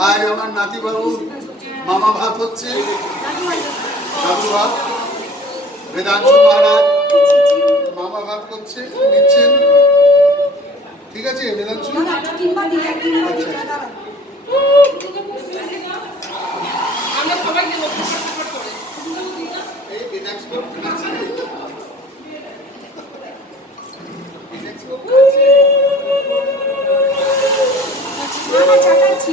आज हमारे नाती बाबू मामा भात होच्छे दादू भात वेदांशु महाराज मामा भात করছে নিচ্ছেন ঠিক আছে वेदांशु আমরা সবাই দেব এই वेदांशु মামা চাটাচ্ছি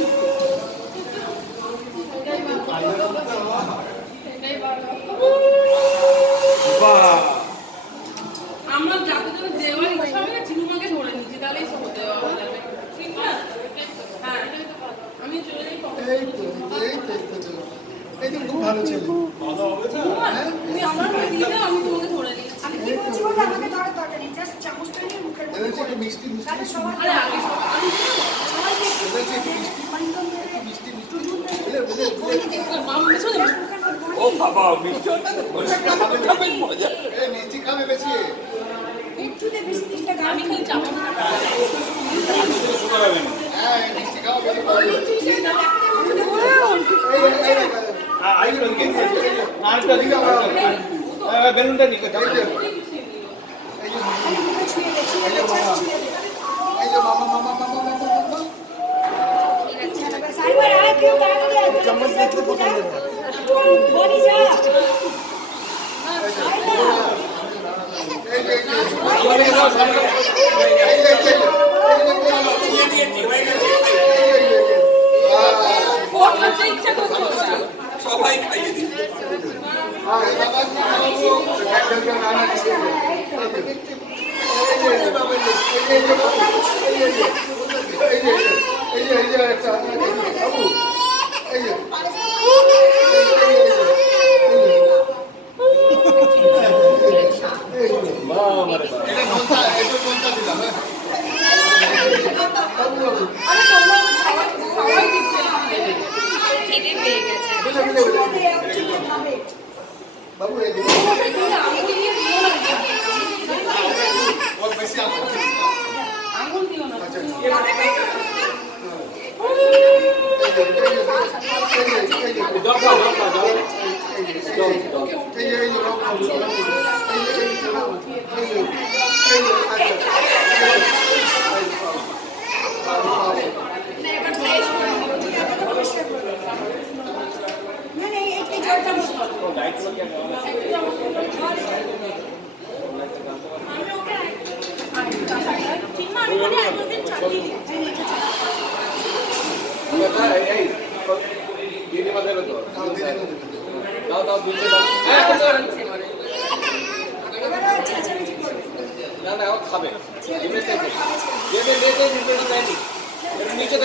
আমার যাতে তো দেওয়ার ইচ্ছা হবে না চিনুমাকে ধরে নিচ্ছি তাহলেই সব দেওয়া হবে ঠিক না হ্যাঁ আমি চলে যাই এই তো খুব ভালো ছিল ভালো হবে না তুমি আমার মনে দিয়ে দাও আমি তোমাকে ধরে নিই আমি কি বলছি বলতে আমাকে ধরে তরকারি জাস্ট চামচটা নিয়ে মুখের মধ্যে একটু মিষ্টি মিষ্টি সবাই আরে আগে আমি সবাই একটু মিষ্টি ও বাবা মিষ্টি খাবে মজা এই মিষ্টি খাবে বেশি একটু দে মিষ্টিটা আমি খালি চামচ হ্যাঁ মিষ্টি খাও বেশি আই রঙে নারটা দিকে বেলুনটা নিকে দাও এই যে মামা মামা মামা মামা सारी बार आए क्यों कहां गया चम्मच से तो पकड़ ले बोली जा फोटो इच्छा করছো সবাই খাইয়ে দিই হ্যাঁ বাবা ক্যান্ডেল কা নানা এই যে একটা বাবু এই যে বাবা রে এটা কোনটা দিলাম বাবু আরে তোমরা সবাই দিচ্ছে খেতে পেয়ে গেছে বাবু এই আমি দিয়ে দিও না और বেশি আঙুল দিও না খাবে नीचे